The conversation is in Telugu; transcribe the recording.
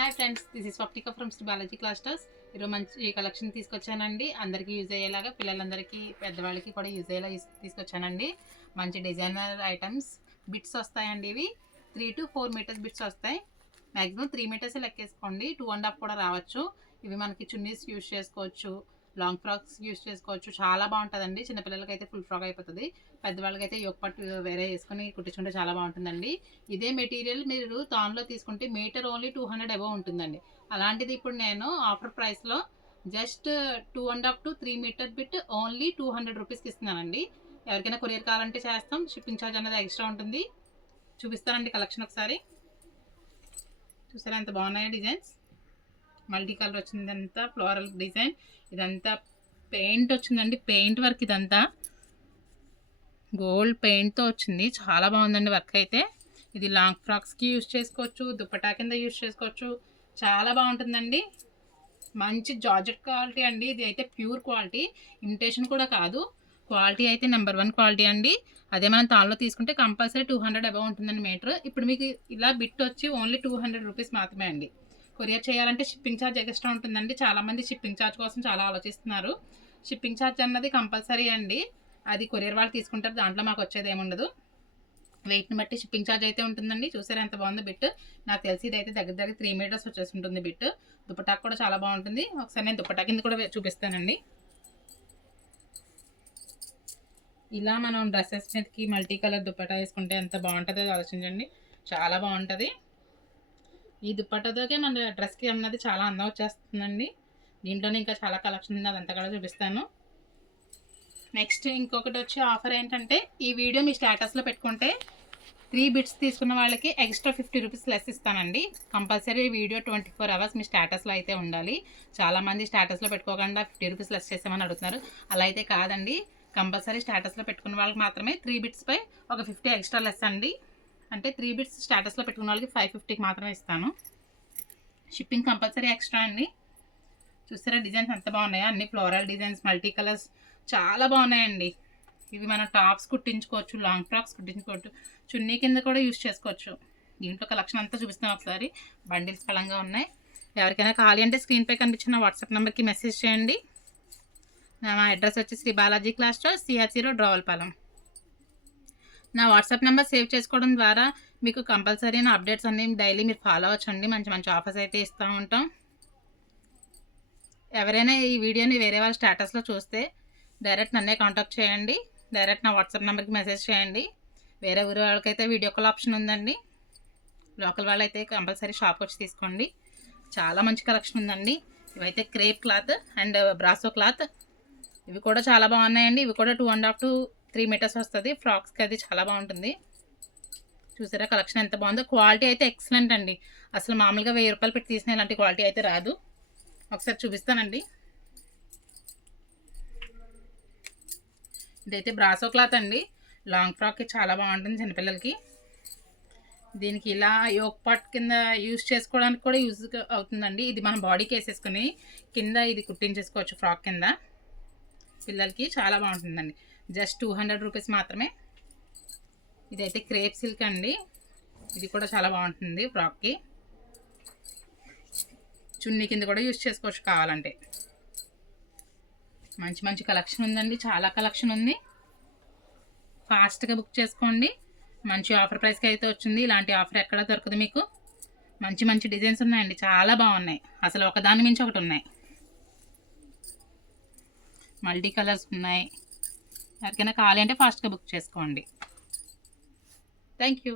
Hi friends, this is Swapnika from Sri Balaji clusters. ఈరోజు మంచి కలెక్షన్ తీసుకొచ్చానండి. అందరికీ యూజ్ అయ్యేలాగా, పిల్లలందరికీ పెద్దవాళ్ళకి కూడా యూజ్ అయ్యేలా తీసుకొచ్చానండి. మంచి డిజైనర్ ఐటమ్స్ బిట్స్ వస్తాయండి. ఇవి 3 to 4 మీటర్స్ బిట్స్ వస్తాయి. మ్యాక్సిమం 3 మీటర్స్ లెక్కేసుకోండి. 2.5 కూడా రావచ్చు. ఇవి మనకి చున్నీస్ యూజ్ చేసుకోవచ్చు, లాంగ్ ఫ్రాక్స్ యూజ్ చేసుకోవచ్చు. చాలా బాగుంటుందండి. చిన్నపిల్లలకి అయితే ఫుల్ ఫ్రాక్ అయిపోతుంది. పెద్దవాళ్ళకైతే యోక్ పట్టు వేరే వేసుకొని కుట్టించుకుంటే చాలా బాగుంటుందండి. ఇదే మెటీరియల్ మీరు తాన్లో తీసుకుంటే మీటర్ ఓన్లీ 200 అబవ్ ఉంటుందండి. అలాంటిది ఇప్పుడు నేను ఆఫర్ ప్రైస్లో just 2.5 to 3 metre bit only 200 రూపీస్కి ఇస్తున్నానండి. ఎవరికైనా కొరియర్ కావాలంటే చేస్తాం. షిప్పింగ్ ఛార్జ్ అనేది ఎక్స్ట్రా ఉంటుంది. చూపిస్తానండి కలెక్షన్ ఒకసారి. చూసారా ఎంత బాగున్నాయో డిజైన్స్. మల్టీ కలర్ వచ్చింది, అంతా ఫ్లోరల్ డిజైన్. ఇదంతా పెయింట్ వచ్చిందండి, పెయింట్ వర్క్. ఇదంతా గోల్డ్ పెయింట్తో వచ్చింది. చాలా బాగుందండి వర్క్ అయితే. ఇది లాంగ్ ఫ్రాక్స్కి యూజ్ చేసుకోవచ్చు, దుప్పటా కింద యూజ్ చేసుకోవచ్చు. చాలా బాగుంటుందండి. మంచి జార్జెట్ క్వాలిటీ అండి. ఇది అయితే ప్యూర్ క్వాలిటీ, ఇమిటేషన్ కూడా కాదు. క్వాలిటీ అయితే నెంబర్ 1 క్వాలిటీ అండి. అదే మనం తాళ్ళలో తీసుకుంటే కంపల్సరీ 200 అబవ్ ఉంటుందండి మీటర్. ఇప్పుడు మీకు ఇలా బిట్ వచ్చి ఓన్లీ 200 రూపీస్ మాత్రమే అండి. కొరియర్ చేయాలంటే షిప్పింగ్ ఛార్జ్ ఎక్స్ట్రా ఉంటుందండి. చాలామంది షిప్పింగ్ ఛార్జ్ కోసం చాలా ఆలోచిస్తున్నారు. షిప్పింగ్ ఛార్జ్ అన్నది కంపల్సరీ అండి. అది కొరియర్ వాళ్ళు తీసుకుంటారు, దాంట్లో మాకు వచ్చేది ఏముండదు. వెయిట్ని బట్టి షిప్పింగ్ ఛార్జ్ అయితే ఉంటుందండి. చూసారా ఎంత బాగుందో బిట్. నాకు తెలిసి ఇది అయితే దగ్గర 3 మీటర్స్ వచ్చేసి ఉంటుంది బిట్. దుపటాకు కూడా చాలా బాగుంటుంది. ఒకసారి నేను దుపటా కింద కూడా చూపిస్తానండి. ఇలా మనం డ్రెస్సెస్ మీదకి మల్టీ కలర్ దుపట్టా వేసుకుంటే ఎంత బాగుంటుందో ఆలోచించండి. చాలా బాగుంటుంది. ఈ దుప్పట్టతోకే మన డ్రెస్కి అన్నది చాలా అందం వచ్చేస్తుందండి. దీంట్లోనే ఇంకా చాలా కలెక్షన్ ఉంది, అదంతా కూడా చూపిస్తాను. నెక్స్ట్ ఇంకొకటి వచ్చి ఆఫర్ ఏంటంటే, ఈ వీడియో మీ స్టేటస్లో పెట్టుకుంటే 3 బిట్స్ తీసుకున్న వాళ్ళకి ఎక్స్ట్రా 50 రూపీస్ లెస్ ఇస్తానండి. కంపల్సరీ వీడియో 24 అవర్స్ మీ స్టేటస్లో అయితే ఉండాలి. చాలామంది స్టేటస్లో పెట్టుకోకుండా 50 రూపీస్ లెస్ చేసామని అడుగుతున్నారు. అలా అయితే కాదండి. కంపల్సరీ స్టేటస్లో పెట్టుకున్న వాళ్ళకి మాత్రమే 3 బిట్స్పై ఒక 50 ఎక్స్ట్రా లెస్ అండి. అంటే 3 బిట్స్ స్టేటస్లో పెట్టుకున్న వాళ్ళకి 550కి మాత్రమే ఇస్తాను. షిప్పింగ్ కంపల్సరీ ఎక్స్ట్రా అండి. చూసారా డిజైన్స్ ఎంత బాగున్నాయో, అన్ని ఫ్లోరల్ డిజైన్స్, మల్టీ కలర్స్ చాలా బాగున్నాయండి. ఇవి మనం టాప్స్ కుట్టించుకోవచ్చు, లాంగ్ ఫ్రాక్స్ కుట్టించుకోవచ్చు, చున్నీ కింద కూడా యూజ్ చేసుకోవచ్చు. దీంట్లో కలెక్షన్ అంతా చూపిస్తాం ఒకసారి. బండిల్స్ పలంగా ఉన్నాయి. ఎవరికైనా కావాలి అంటే స్క్రీన్పై కనిపించిన వాట్సాప్ నెంబర్కి మెసేజ్ చేయండి. నా అడ్రస్ వచ్చి శ్రీ బాలాజీ క్లాస్టర్స్, CRC రోడ్, రావులపాలెం. నా వాట్సాప్ నెంబర్ సేవ్ చేసుకోవడం ద్వారా మీకు కంపల్సరీ నా అప్డేట్స్ అన్నీ డైలీ మీరు ఫాలో అవ్వచ్చండి. మంచి మంచి ఆఫర్స్ అయితే ఇస్తూ ఉంటాం. ఎవరైనా ఈ వీడియోని వేరే వాళ్ళ స్టేటస్లో చూస్తే డైరెక్ట్ నన్నే కాంటాక్ట్ చేయండి. డైరెక్ట్ నా వాట్సాప్ నెంబర్కి మెసేజ్ చేయండి. వేరే ఊరి వాళ్ళకైతే వీడియో కాల్ ఆప్షన్ ఉందండి. లోకల్ వాళ్ళైతే కంపల్సరీ షాప్కి వచ్చి తీసుకోండి. చాలా మంచి కలెక్షన్ ఉందండి. ఇవైతే crepe cloth and brasso cloth. ఇవి కూడా చాలా బాగున్నాయండి. ఇవి కూడా 2.5 to 3 మీటర్స్ వస్తుంది. ఫ్రాక్స్కి అది చాలా బాగుంటుంది. చూసారా కలెక్షన్ ఎంత బాగుందో. క్వాలిటీ అయితే ఎక్సలెంట్ అండి. అసలు మామూలుగా 1000 రూపాయలు పెట్టి తీసిన ఇలాంటి క్వాలిటీ అయితే రాదు. ఒకసారి చూపిస్తానండి. ఇదైతే బ్రాసో క్లాత్ అండి. లాంగ్ ఫ్రాక్కి చాలా బాగుంటుంది చిన్నపిల్లలకి. దీనికి ఇలా యోక్ పార్ట్ కింద యూజ్ చేసుకోవడానికి కూడా యూజ్ అవుతుందండి. ఇది మనం బాడీకి వేసేసుకుని కింద ఇది కుట్టించేసుకోవచ్చు ఫ్రాక్ కింద. పిల్లలకి చాలా బాగుంటుందండి. జస్ట్ 200 రూపీస్ మాత్రమే. ఇదైతే క్రేప్ సిల్క్ అండి. ఇది కూడా చాలా బాగుంటుంది ఫ్రాక్కి. చున్నీ కింద కూడా యూజ్ చేసుకోవచ్చు కావాలంటే. మంచి మంచి కలెక్షన్ ఉందండి. చాలా కలెక్షన్ ఉంది. ఫాస్ట్గా బుక్ చేసుకోండి. మంచి ఆఫర్ ప్రైస్కి అయితే వచ్చింది. ఇలాంటి ఆఫర్ ఎక్కడ దొరకదు మీకు. మంచి మంచి డిజైన్స్ ఉన్నాయండి. చాలా బాగున్నాయి. అసలు ఒకదాని మించి ఒకటి ఉన్నాయి. మల్టీ కలర్స్ ఉన్నాయి. ఎవరికైనా కావాలి అంటే ఫాస్ట్గా బుక్ చేసుకోండి. Thank you.